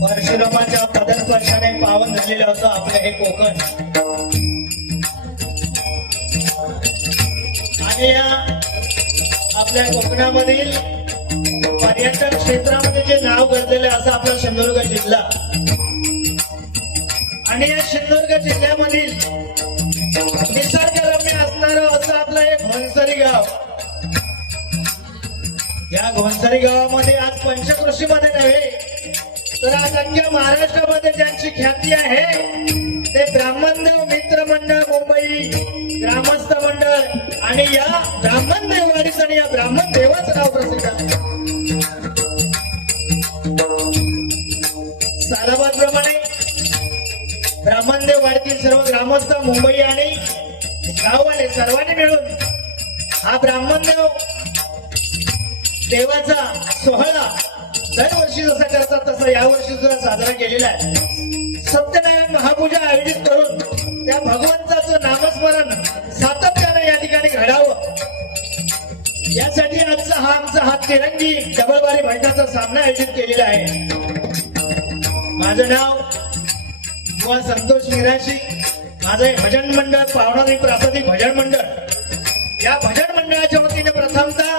परशुरामाच्या पदस्पर्शाने पावन झालेलं असं आपलं हे कोकण आणि या आपल्या कोकणामधील पर्यटन क्षेत्रामध्ये जे नाव गाजलेलं असं आपला सिंधुदुर्ग जिल्हा आणि या सिंधुदुर्ग जिल्ह्यामधील निसर्गरम्य असणारं असं आपलं एक घोणसरी गाव. या घोणसरी गावामध्ये आज पंचकृषीमध्ये नव्हे तर आज अख्ख्या महाराष्ट्रामध्ये ज्यांची ख्याती आहे ते ब्राह्मणदेव मित्र मंडळ मुंबई ग्रामस्थ मंडळ आणि या ब्राह्मण देववाडीचं आणि या ब्राह्मण देवाचं नाव प्रसिद्ध आहे. सालाबादप्रमाणे ब्राह्मणदेव वाडीतील सर्व ग्रामस्थ मुंबई आणि गाववाले सर्वांनी मिळून हा ब्राह्मणदेव देवाचा सोहळा दरवर्षी जसा करतात तसा यावर्षी सुद्धा साजरा केलेला आहे. सत्यनारायण महापूजा आयोजित करून त्या भगवंताचं नामस्मरण सातत्याने या ठिकाणी घडावं यासाठी आमचा हा तिरंगी डबलबारी बैठकाचा सामना आयोजित केलेला आहे. माझं नाव युवा संतोष निराशी. माझे भजन मंडळ पावणारी प्रासादिक भजन मंडळ. या भजन मंडळाच्या वतीने प्रथमतः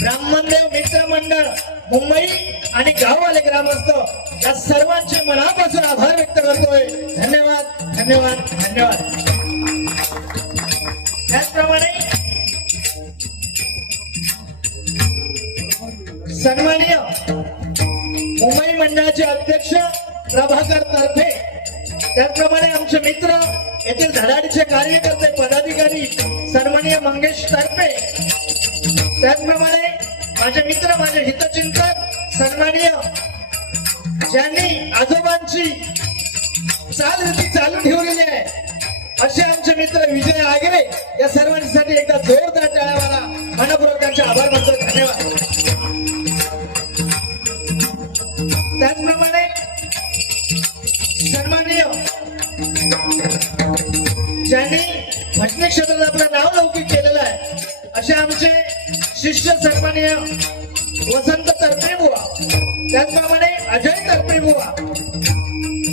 ब्राह्मणदेव मित्र मंडळ मुंबई आणि गाववाले ग्रामस्थ या सर्वांचे मनापासून आभार व्यक्त करतोय. धन्यवाद धन्यवाद धन्यवाद. त्याचप्रमाणे सन्माननीय मुंबई मंडळाचे अध्यक्ष प्रभाकर तर्फे त्याचप्रमाणे आमचे मित्र येथील धडाडीचे कार्यकर्ते पदाधिकारी सन्माननीय मंगेश तर्फे त्याचप्रमाणे माझे मित्र माझे हितचिंतक सन्माननीय ज्यांनी आजोबांची चालरीती चालू ठेवलेली आहे असे आमचे मित्र विजय आगरे या सर्वांसाठी एकदा जोरदार टाळ्या मारा. मनपूर्वक त्यांचे आभार मानतो. धन्यवाद. त्याचप्रमाणे सन्माननीय ज्यांनी भटणी क्षेत्रात आपलं नाव लौकिक केलेलं आहे असे आमचे शिष्य सन्माननीय वसंत तर्फे बुवा त्याचप्रमाणे अजय तर्फे बुवा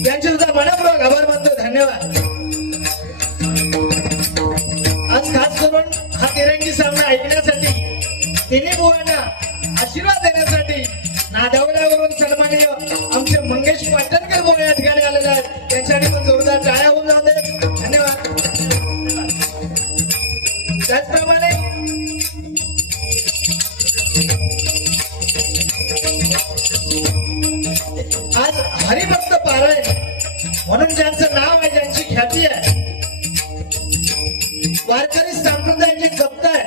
यांचे सुद्धा मनपूर्वक आभार मानतो. धन्यवाद. आज खास करून हा तिरंगी सामना ऐकण्यासाठी तिन्ही बुवांना आशीर्वाद देण्यासाठी नादवड्यावरून सन्माननीय आमचे मंगेश पाटणकर बुवा या ठिकाणी आलेले आहेत. त्यांच्यासाठी पण जोरदार टाळ्या होऊन जाऊ दे. धन्यवाद. त्याचप्रमाणे आज हरिभक्त पारायण म्हणून ज्यांचं नाव आहे ज्यांची ख्याती आहे वारकरी संप्रदायाची जप्त आहे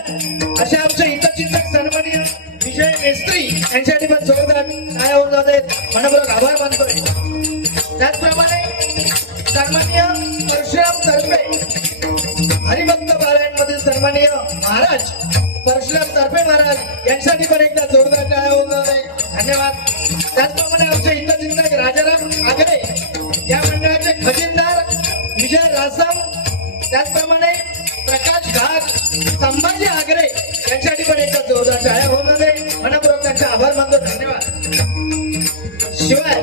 असे आमचे हितचिंतक सन्माननीय विजय मेस्त्री यांच्यासाठी पण जोरदार टाळ्या होऊन जात आहेत. मनपूर्वक आभार मानतोय. त्याचप्रमाणे सन्माननीय परशुराम तर्फे हरिभक्त पारायण मधील सन्माननीय महाराज परशुराम तर्फे महाराज यांच्यासाठी पण एकदा जोरदार टाळ्या होऊन जात आहेत. धन्यवाद. त्याचप्रमाणे आमचे हितचिंतक राजाराम आगरे या मंडळाचे खजिनदार विजय रासम त्याचप्रमाणे प्रकाश घाट संभाजी आगरे यांच्यासाठी पण एकदा जोरदार टाळ्या होऊन जाते. शिवाय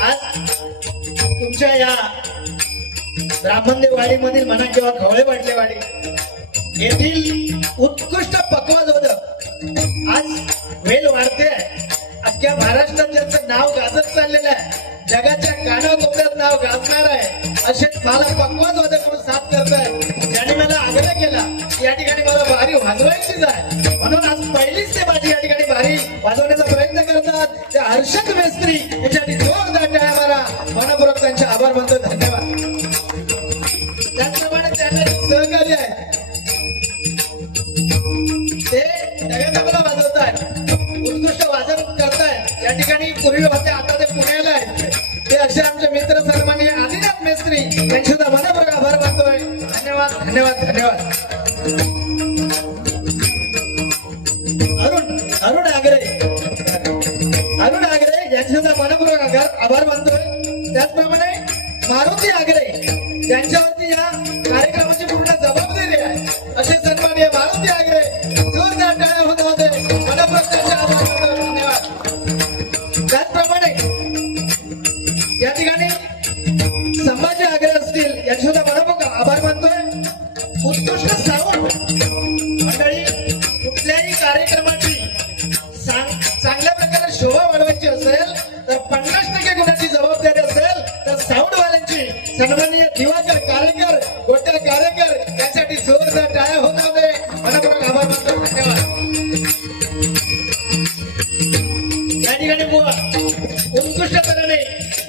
आज तुमच्या या ब्राह्मणदेव वाडीमधील म्हणा किंवा खवळे वाडी येथील उत्कृष्ट पक्वाजोदक आज वेल वाढते अख्ख्या महाराष्ट्रात ज्यांचं नाव गाजत चाललेलं आहे, जगाच्या कानाकोपऱ्यात नाव गाजणार आहे, असे मला पक्वाजोदक म्हणून साथ करताय. ज्याने मला आग्रह केला या ठिकाणी मला बारी वाजवायचीच आहे, म्हणून आज पहिलीच ते माझी या ठिकाणी बारी वाजवण्याचा प्रयत्न करतात. त्या हर्षद मेस्त्री याच्यासाठी जोरदार टाळ्या मारा. मनपूर्वक त्यांचे आभार मानतो. धन्यवाद. त्याचप्रमाणे त्यांना सहकार्य आहे ते जगाला वाजवतात, उत्कृष्ट वादन करतायत. या ठिकाणी पूर्वी होते, आता ते पुण्याला आहेत. ते असे आमचे मित्र सन्माननीय आदिनाथ मेस्त्री यांचे सुद्धा मनपूर्वक आभार मानतोय. धन्यवाद धन्यवाद धन्यवाद. अरुण आगरे यांचे सुद्धा मनपूर्वक आभार मानतोय. त्याचप्रमाणे मारुती आगरे ज्यांच्यावरती या कार्यक्रमाची पूर्ण जबाबदारी आहे, असे सन्माननीय मारुती आगरे जोरदार टाळ्या होत होते. मनपूर्वक त्यांचे आभार मानतो. धन्यवाद. त्याचप्रमाणे या ठिकाणी संभाजी आगरे असतील यांचे सुद्धा मनपूर्वक आभार मानतोय. उत्कृष्ट साऊंड मंडळी, कुठल्याही कार्यक्रमाची चांगल्या प्रकारे शोभा वाढवायची असेल तर 50% गुणाची जबाबदारी असेल तर साऊंडवाल्यांची. सन्माननीय दिवाकर कारेकर, गोट्या कारेकर यासाठी जोरदार टाळ्या होत होते. मनपूर्वक आभार मानतो. धन्यवाद. या ठिकाणी उत्कृष्ट तऱ्हेने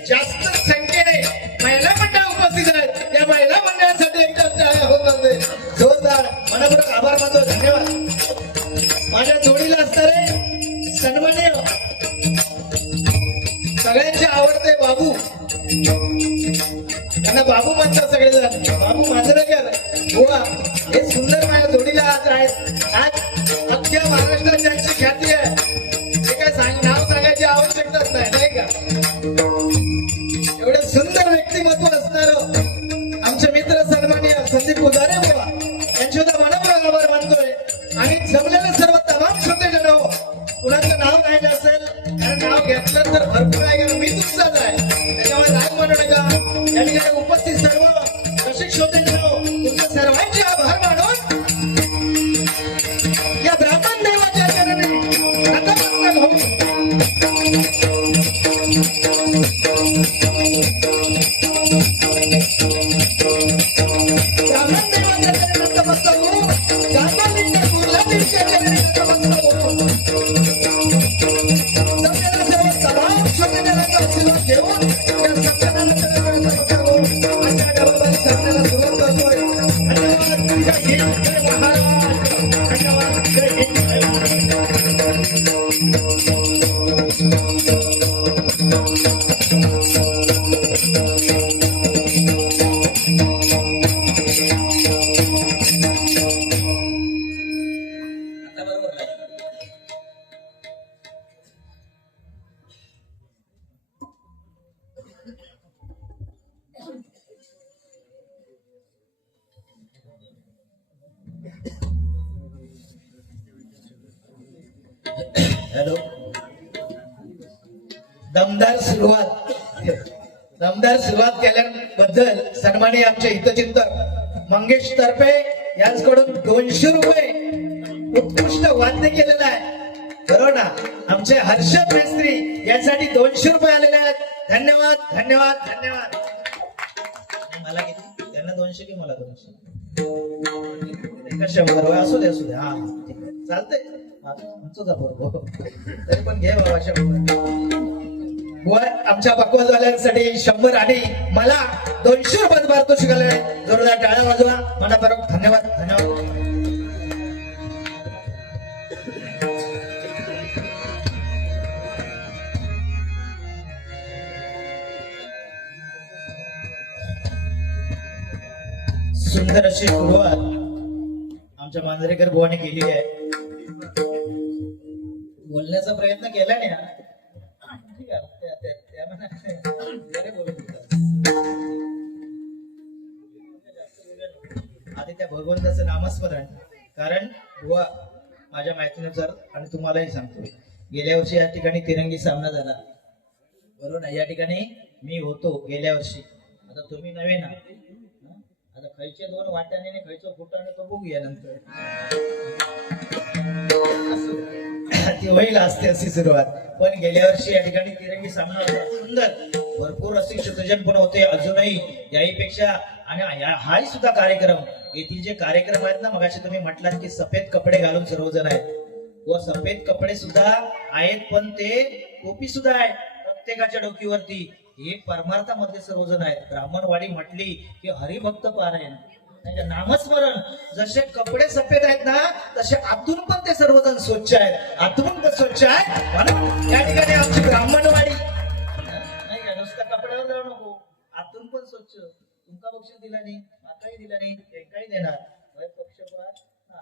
जास्त संख्येने महिला मंडळ उपस्थित आहेत. या महिला मंडळासाठी एकदा टाळ्या होत होते. जोरदार मनपूर्वक आभार मानतो. धन्यवाद. माझ्या जोडीला असणारे सन्माननीय सगळ्यांचे आवडते बाबू, त्यांना बाबू म्हणतात सगळेजण, बाबू मांजरेकर बुवा, हे सुंदर माझ्या जोडीला आज आहेत. आज अख्ख्या महाराष्ट्रात ज्यांची ख्याती आहे ते काय नाव सांगायची आवश्यकताच नाही का. एवढे सुंदर व्यक्तिमत्व असणार आमचे मित्र सन्माननीय संदीप पुजारे बुवा यांचे सुद्धा मनपूर्वक आभार मानतोय. आणि जमलेले सर्व तमाम श्रोतेजन हो, कुणाचं नाव घ्यायचं असेल कारण नाव घेतलं तर भरपूर आहे, मी तुमचाच आहे, त्याच्यामुळे राग म्हणू नका. या ठिकाणी उपस्थित सर्व रसिक श्रोतेजन हो, तुमच्या सर्वांचे आभार मानून या ब्राह्मण देवाच्या चरणी नतमस्तक होऊ. ब्राह्मण देवाच्या चरणी नतमस्तक होऊ. गांधारीच्या गुरुलादीच्या चरणी नतमस्तक होऊ. जमलेल्या सर्व तमाम श्रोतेजनांचा आशीर्वाद घेऊन या सत्यानारायणाच्या नतमस्तक होऊ. अशा गौरवाने सत्याला सुरुवात करतोय. धन्यवाद. जय हिंद, जय महाराष्ट्र. धन्यवाद. जय हिंद, जय महाराष्ट्र. हॅलो. दमदार सुरुवात केल्याबद्दल सन्माननीय आमचे हितचिंतक मंगेश तर्फे यांच्याकडून 200 रुपये उत्कृष्ट वाद्य केलेलं आहे. बरोबर ना. आमचे हर्षद मेस्त्री यासाठी 200 रुपये आलेले आहेत. धन्यवाद धन्यवाद धन्यवाद. मला किती? त्यांना 200 की मला 200? कशा बरोबर असू दे असू दे. हा चालतंय. तरी पण घे बाबा 100. आमच्या पक्वाजवाल्यांसाठी 100 आणि मला 200 रुपये पारितोषिक आले. जोरदार टाळ्या वाजवा. मनापासून धन्यवाद धन्यवाद. सुंदर अशी सुरुवात आमच्या मांजरेकर बुवाने केली आहे. बोलण्याचा प्रयत्न केला नाही. ठीक आहे. आधी त्या भगवंताचं नामस्मरण. कारण बुवा माझ्या माहितीनुसार आणि तुम्हालाही सांगतो, गेल्या वर्षी या ठिकाणी तिरंगी सामना झाला बरोबर ना. या ठिकाणी मी होतो गेल्या वर्षी. आता तुम्ही नव्हे ना. आता खयचे दोन वाट्याने खयचं फुटाने तो बघूया नंतर. ती होईल असते अशी सुरुवात. पण गेल्या वर्षी या ठिकाणी तिरंगी सामना होता सुंदर. भरपूर असे शुद्धजन पण होते अजूनही याहीपेक्षा. आणि हाही सुद्धा कार्यक्रम, येथील जे कार्यक्रम आहेत ना, मगाशी तुम्ही म्हटलात की सफेद कपडे घालून सर्वजण आहेत. व सफेद कपडे सुद्धा आहेत, पण ते टोपी सुद्धा आहे प्रत्येकाच्या डोकीवरती. हे परमार्थामध्ये सर्वजण आहेत. ब्राह्मणवाडी म्हटली की हरिभक्त पारायण, नामस्मरण. जसे कपडे सफेद आहेत ना, तसे आतून पण ते सर्वजण स्वच्छ आहेत. आतून पण स्वच्छ आहे म्हणून या ठिकाणी आमची ब्राह्मणवाडी नाही का. नुसतं कपड्यावर जाऊ नको, आतून पण स्वच्छ. तुमका बक्षीस दिला नाही, माकाही दिला नाही, काही देणार पक्षपात. हा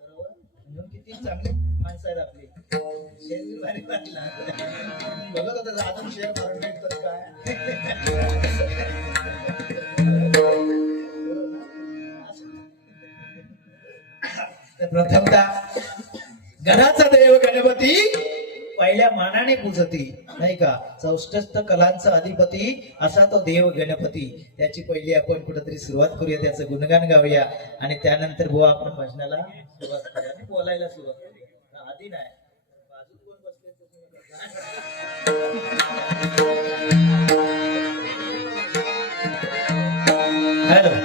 बरोबर. म्हणून किती चांगली माणसं आहेत आपली. शेअर भारी वाटला बघत होता अजून शेअर मारून भेटतात काय. प्रथमतः घराचा देव गणपती पहिल्या मानाने पूजती नाही का. 64 कलांचा अधिपती असा तो देव गणपती. त्याची पहिली आपण कुठेतरी सुरुवात करूया, त्याचं गुणगान गाऊया आणि त्यानंतर बुवा आपण भजनाला सुरुवात करूया आणि बोलायला सुरुवात करूया. आधी नाही बाजूत कोण बसले हॅलो.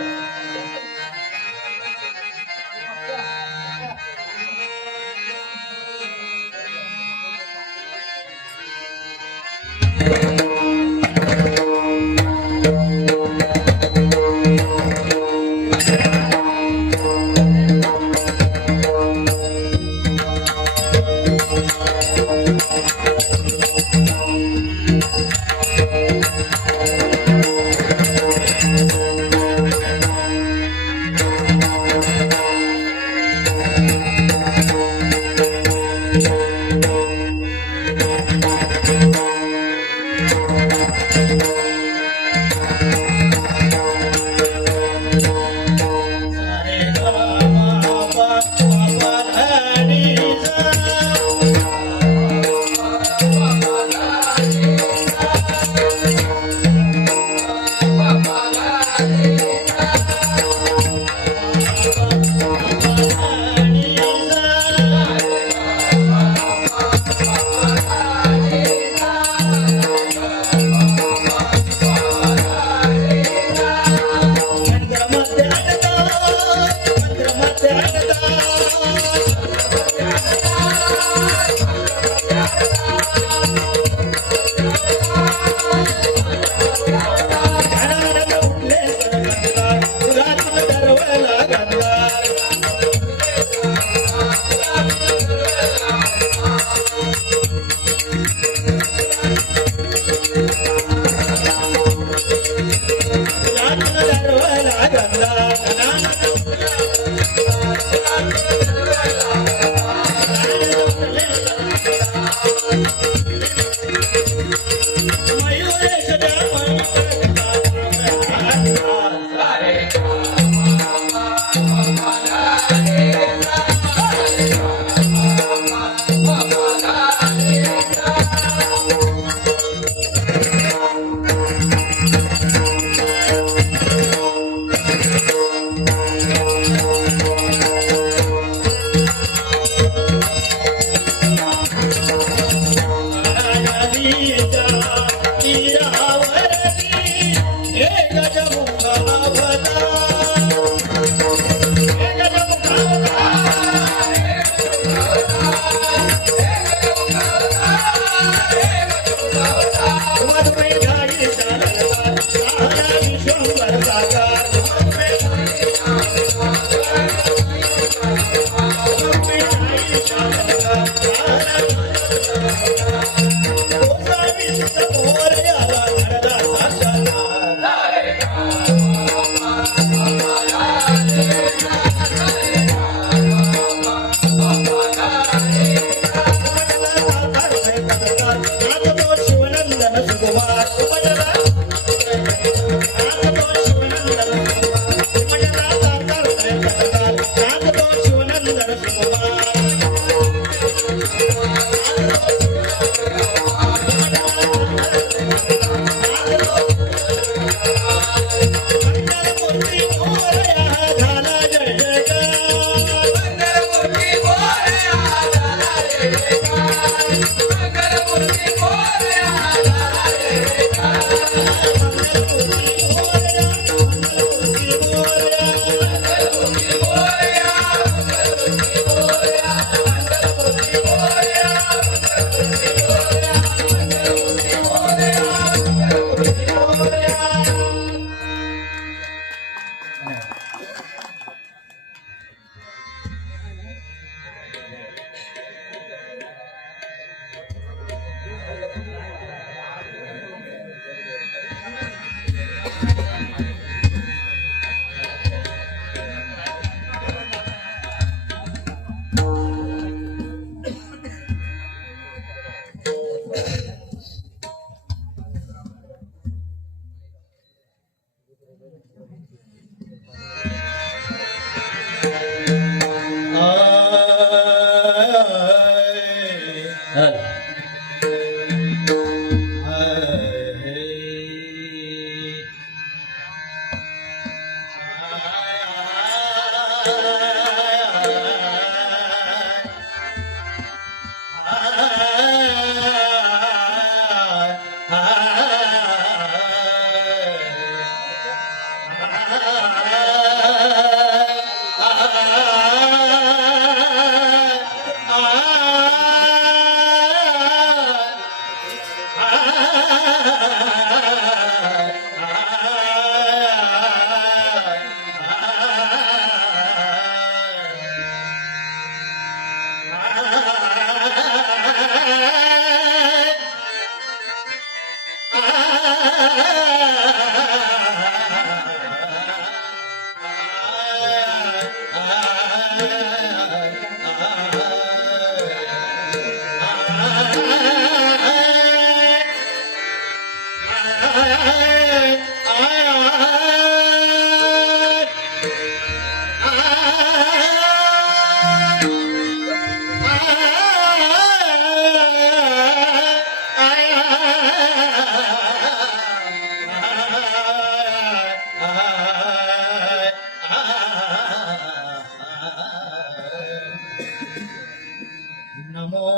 नमो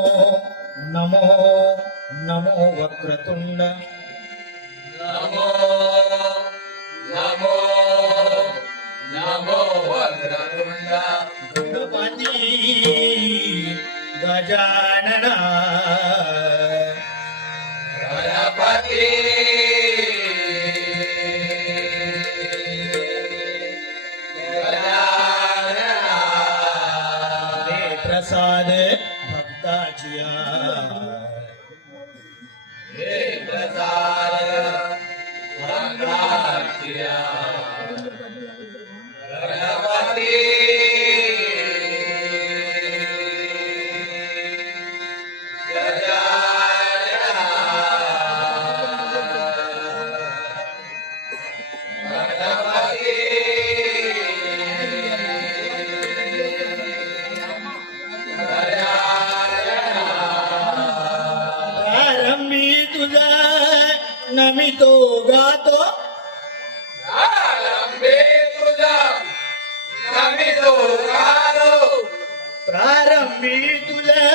नमो नमो वक्रतुंड नमो नमो नमो वक्रतुंड गणपती गजानना गणपती गजानना दे प्रसाद भक्ताचिया हे प्रसाद भक्ताचिया गणपती प्रारंभी तुझा नमितो गातो आरंभे तुझा नमितो गातो प्रारंभी तुझा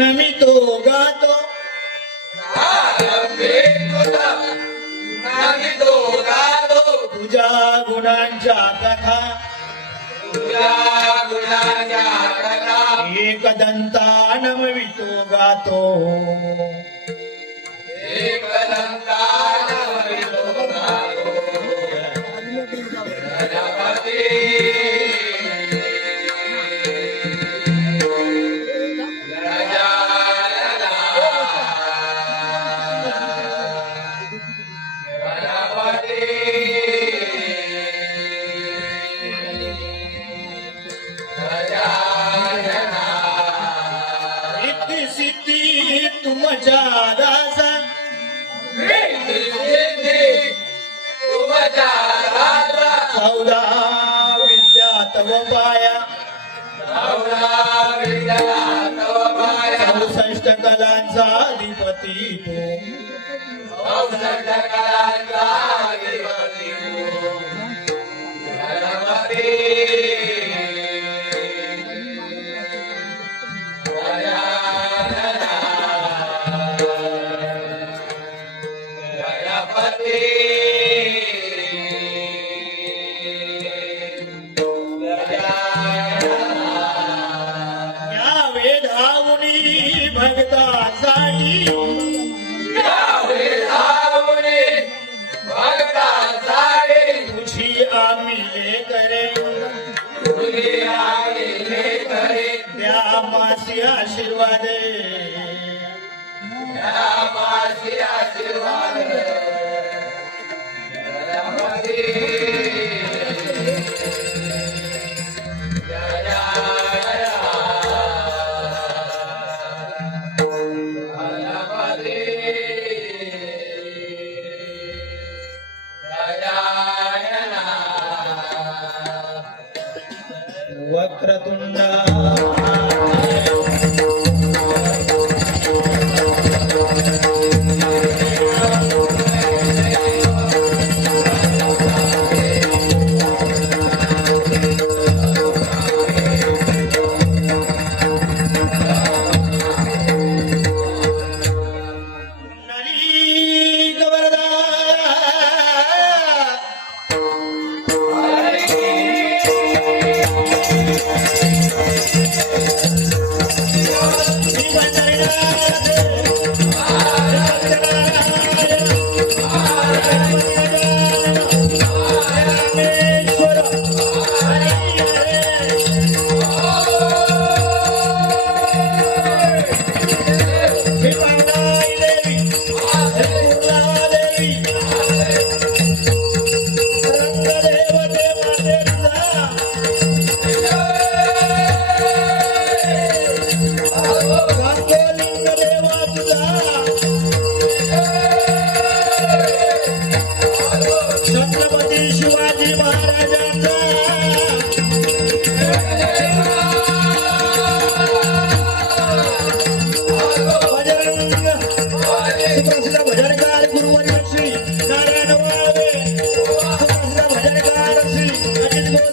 नमितो गातो आरंभे तुझा नमितो गातो तुझ्या गुणांच्या कथा तुझ्या गुणांच्या कथा एकदंता नमवितो गातो एकदंतान नमितो गातो गणपती गजानना गणपती गजानना रिद्धी सिद्धी तुमच्या दासा सिद्धी तुमच्या दासा चौदा विद्या तव पाया विद्या तव पाया 64 कलांचा अधिपती तो औषध कलांचा अधिपती गणपती गजानना गणपती गजानना या वेधावणी भक्तासाठी यावे धावणे भक्तांसाठी तुझी आम्ही लेकरे तुझे आलेले करे द्या मासी आशीर्वाद या मासी आशीर्वाद गणपती गणपती गजानना वक्रतुंड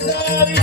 असावी